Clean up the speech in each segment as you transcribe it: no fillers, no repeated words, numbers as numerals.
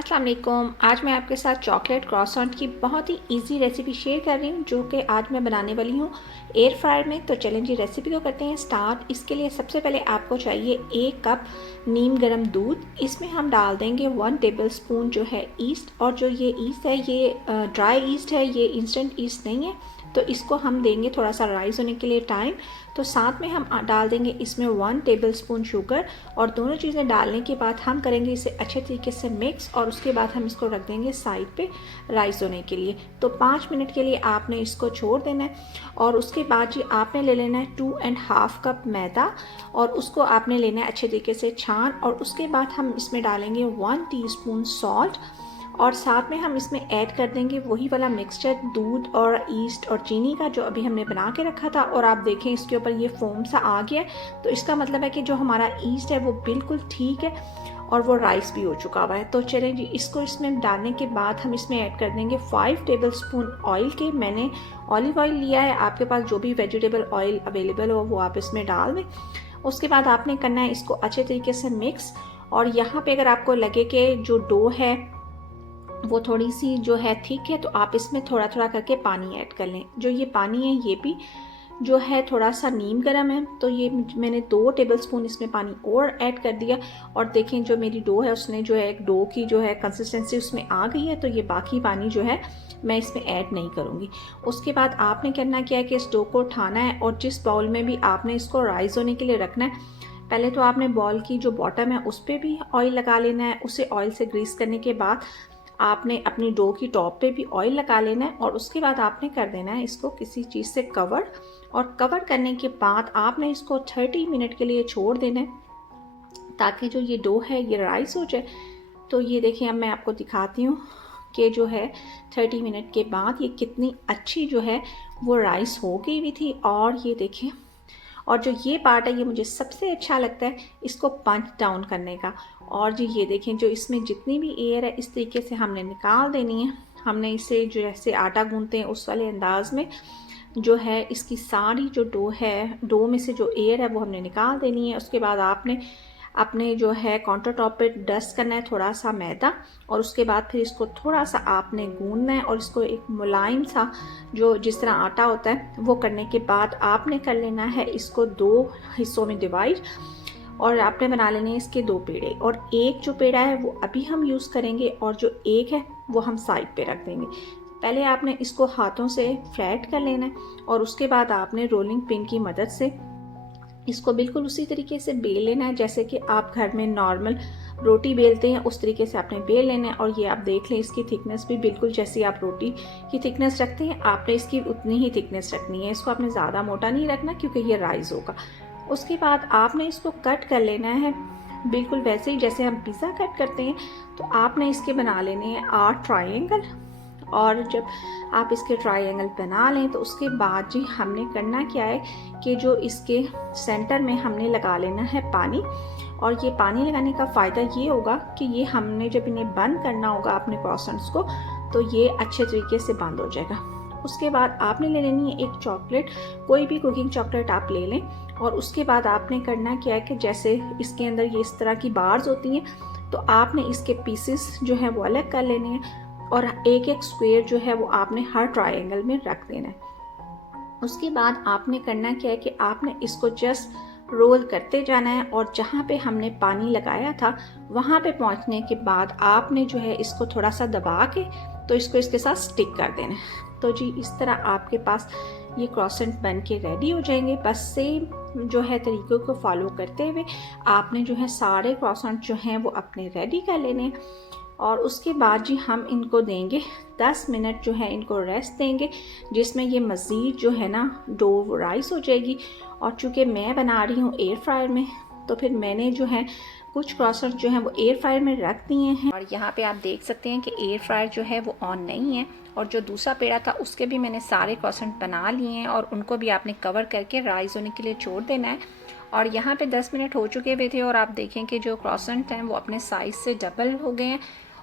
अस्सलाम वालेकुम। आज मैं आपके साथ चॉकलेट क्रॉसॉन्ट की बहुत ही इजी रेसिपी शेयर कर रही हूँ जो कि आज मैं बनाने वाली हूँ एयर फ्रायर में। तो चलें जी रेसिपी को करते हैं स्टार्ट। इसके लिए सबसे पहले आपको चाहिए 1 कप नीम गर्म दूध। इसमें हम डाल देंगे 1 टेबलस्पून जो है ईस्ट, और जो ये ईस्ट है ये ड्राई ईस्ट है, ये इंस्टेंट ईस्ट नहीं है। तो इसको हम देंगे थोड़ा सा राइस होने के लिए टाइम। तो साथ में हम डाल देंगे इसमें 1 टेबलस्पून शुगर, और दोनों चीज़ें डालने के बाद हम करेंगे इसे अच्छे तरीके से मिक्स, और उसके बाद हम इसको रख देंगे साइड पे राइस होने के लिए। तो 5 मिनट के लिए आपने इसको छोड़ देना है, और उसके बाद जी आपने ले लेना है 2.5 कप मैदा, और उसको आपने लेना है अच्छे तरीके से छान, और उसके बाद हम इसमें डालेंगे 1 टीस्पून सॉल्ट, और साथ में हम इसमें ऐड कर देंगे वही वाला मिक्सचर दूध और ईस्ट और चीनी का जो अभी हमने बना के रखा था। और आप देखें इसके ऊपर ये फोम सा आ गया है, तो इसका मतलब है कि जो हमारा ईस्ट है वो बिल्कुल ठीक है और वो राइस भी हो चुका हुआ है। तो चलें जी इसको इसमें डालने के बाद हम इसमें ऐड कर देंगे 5 टेबलस्पून ऑयल के। मैंने ऑलिव ऑयल लिया है, आपके पास जो भी वेजिटेबल ऑयल अवेलेबल हो वो आप इसमें डाल दें। उसके बाद आपने करना है इसको अच्छे तरीके से मिक्स। और यहाँ पे अगर आपको लगे कि जो डो है वो थोड़ी सी जो है थिक है, तो आप इसमें थोड़ा थोड़ा करके पानी ऐड कर लें। जो ये पानी है ये भी जो है थोड़ा सा नीम गर्म है, तो ये मैंने 2 टेबलस्पून इसमें पानी और ऐड कर दिया। और देखें जो मेरी डो है उसने जो है एक डो की जो है कंसिस्टेंसी उसमें आ गई है, तो ये बाकी पानी जो है मैं इसमें ऐड नहीं करूँगी। उसके बाद आपने करना क्या है कि इस डो को उठाना है, और जिस बाउल में भी आपने इसको राइस होने के लिए रखना है, पहले तो आपने बॉल की जो बॉटम है उस पर भी ऑयल लगा लेना है। उसे ऑयल से ग्रीस करने के बाद आपने अपनी डो की टॉप पे भी ऑयल लगा लेना है, और उसके बाद आपने कर देना है इसको किसी चीज़ से कवर। और कवर करने के बाद आपने इसको 30 मिनट के लिए छोड़ देना है, ताकि जो ये डो है ये राइस हो जाए। तो ये देखिए अब मैं आपको दिखाती हूँ कि जो है 30 मिनट के बाद ये कितनी अच्छी जो है वो राइस हो गई हुई थी। और ये देखिए, और जो ये पार्ट है ये मुझे सबसे अच्छा लगता है इसको पंच डाउन करने का। और जी ये देखें जो इसमें जितनी भी एयर है इस तरीके से हमने निकाल देनी है। हमने इसे जो जैसे आटा गूंथते हैं उस वाले अंदाज में जो है इसकी सारी जो डो है, डो में से जो एयर है वो हमने निकाल देनी है। उसके बाद आपने अपने जो है काउंटर टॉप पे डस्ट करना है थोड़ा सा मैदा, और उसके बाद फिर इसको थोड़ा सा आपने गूंदना है, और इसको एक मुलायम सा जो जिस तरह आटा होता है वो करने के बाद आपने कर लेना है इसको 2 हिस्सों में डिवाइड, और आपने बना लेने हैं इसके 2 पेड़े। और एक जो पेड़ा है वो अभी हम यूज़ करेंगे, और जो एक है वो हम साइड पे रख देंगे। पहले आपने इसको हाथों से फ्लैट कर लेना है, और उसके बाद आपने रोलिंग पिन की मदद से इसको बिल्कुल उसी तरीके से बेल लेना है जैसे कि आप घर में नॉर्मल रोटी बेलते हैं, उस तरीके से आपने बेल लेना है। और ये आप देख लें इसकी थिकनेस भी बिल्कुल जैसी आप रोटी की थिकनेस रखते हैं आपने इसकी उतनी ही थिकनेस रखनी है। इसको आपने ज़्यादा मोटा नहीं रखना क्योंकि ये राइस होगा। उसके बाद आपने इसको कट कर लेना है बिल्कुल वैसे ही जैसे हम पिज़्ज़ा कट करते हैं। तो आपने इसके बना लेने हैं 8 ट्रायंगल, और जब आप इसके ट्रायंगल बना लें तो उसके बाद जी हमने करना क्या है कि जो इसके सेंटर में हमने लगा लेना है पानी। और ये पानी लगाने का फ़ायदा ये होगा कि ये हमने जब इन्हें बंद करना होगा अपने क्रॉसन्स को, तो ये अच्छे तरीके से बंद हो जाएगा। उसके बाद आपने ले लेनी है एक चॉकलेट, कोई भी कुकिंग चॉकलेट आप ले लें, और उसके बाद आपने करना क्या है कि जैसे इसके अंदर ये इस तरह की बार्स होती हैं, तो आपने इसके पीसेस जो हैं वो अलग कर लेने हैं, और एक एक स्क्वायर जो है वो आपने हर ट्रायंगल में रख देना है। उसके बाद आपने करना क्या है कि आपने इसको जस्ट रोल करते जाना है, और जहाँ पे हमने पानी लगाया था वहाँ पे पहुँचने के बाद आपने जो है इसको थोड़ा सा दबा के तो इसको इसके साथ स्टिक कर देना है। तो जी इस तरह आपके पास ये क्रॉसेंट बन के रेडी हो जाएंगे। बस सेम जो है तरीक़ों को फॉलो करते हुए आपने जो है सारे क्रॉसेंट जो हैं वो अपने रेडी कर लेने हैं। और उसके बाद जी हम इनको देंगे 10 मिनट जो है इनको रेस्ट देंगे, जिसमें ये मज़ीद जो है ना डो राइस हो जाएगी। और चूँकि मैं बना रही हूँ एयर फ्रायर में, तो फिर मैंने जो है कुछ क्रॉसर्स जो हैं वो एयर फ्रायर में रख दिए हैं। और यहाँ पे आप देख सकते हैं कि एयर फ्रायर जो है वो ऑन नहीं है, और जो दूसरा पेड़ा था उसके भी मैंने सारे क्रॉसेंट बना लिए हैं, और उनको भी आपने कवर करके राइस होने के लिए छोड़ देना है। और यहाँ पे 10 मिनट हो चुके हुए थे, और आप देखें कि जो क्रॉसेंट हैं वो अपने साइज़ से डबल हो गए हैं।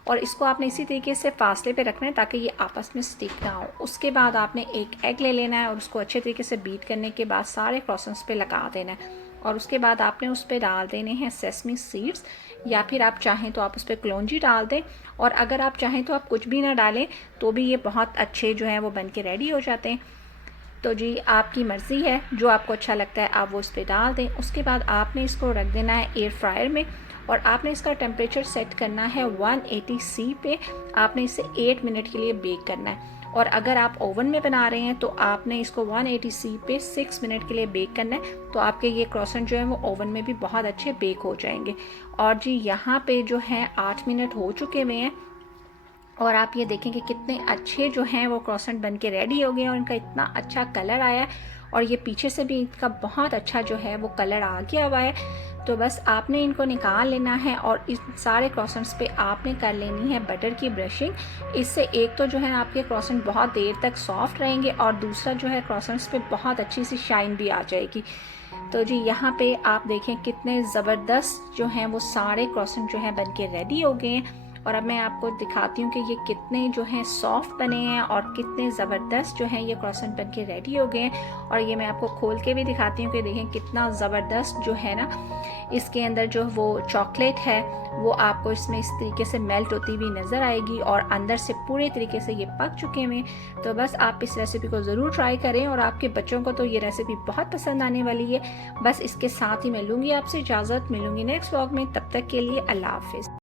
और इसको आपने इसी तरीके से फासले पे रखना है ताकि ये आपस में स्टिक ना हो। उसके बाद आपने एक एग ले लेना है, और उसको अच्छे तरीके से बीट करने के बाद सारे क्रॉसेंट्स पे लगा देना है। और उसके बाद आपने उस पर डाल देने हैं सेसमी सीड्स, या फिर आप चाहें तो आप उस पर कलौंजी डाल दें, और अगर आप चाहें तो आप कुछ भी ना डालें तो भी ये बहुत अच्छे जो हैं वो बन के रेडी हो जाते हैं। तो जी आपकी मर्ज़ी है, जो आपको अच्छा लगता है आप वो उस पर डाल दें। उसके बाद आपने इसको रख देना है एयर फ्रायर में, और आपने इसका टेम्परेचर सेट करना है 180 पे। आपने इसे 8 मिनट के लिए बेक करना है, और अगर आप ओवन में बना रहे हैं तो आपने इसको 180 पे 6 मिनट के लिए बेक करना है। तो आपके ये क्रॉसेंट जो है वो ओवन में भी बहुत अच्छे बेक हो जाएंगे। और जी यहाँ पे जो है 8 मिनट हो चुके हुए हैं, और आप ये देखें कि कितने अच्छे जो हैं वो क्रॉसेंट बन के रेडी हो गए, और इनका इतना अच्छा कलर आया है, और ये पीछे से भी इनका बहुत अच्छा जो है वो कलर आ गया हुआ है। तो बस आपने इनको निकाल लेना है, और इस सारे क्रॉसेंट्स पे आपने कर लेनी है बटर की ब्रशिंग। इससे एक तो जो है आपके क्रॉसेंट बहुत देर तक सॉफ्ट रहेंगे, और दूसरा जो है क्रॉसेंट्स पे बहुत अच्छी सी शाइन भी आ जाएगी। तो जी यहाँ पे आप देखें कितने ज़बरदस्त जो हैं वो सारे क्रॉसेंट जो हैं बन के रेडी हो गए हैं। और अब मैं आपको दिखाती हूँ कि ये कितने जो हैं सॉफ्ट बने हैं, और कितने ज़बरदस्त जो हैं ये क्रॉसेंट बन के रेडी हो गए हैं। और ये मैं आपको खोल के भी दिखाती हूँ कि देखें कितना ज़बरदस्त जो है ना इसके अंदर जो वो चॉकलेट है वो आपको इसमें इस तरीके से मेल्ट होती हुई नज़र आएगी, और अंदर से पूरे तरीके से ये पक चुके हैं। तो बस आप इस रेसिपी को ज़रूर ट्राई करें, और आपके बच्चों को तो ये रेसिपी बहुत पसंद आने वाली है। बस इसके साथ ही मैं लूँगी आपसे इजाज़त, मिलूँगी नेक्स्ट व्लॉग में। तब तक के लिए अल्लाह हाफिज़।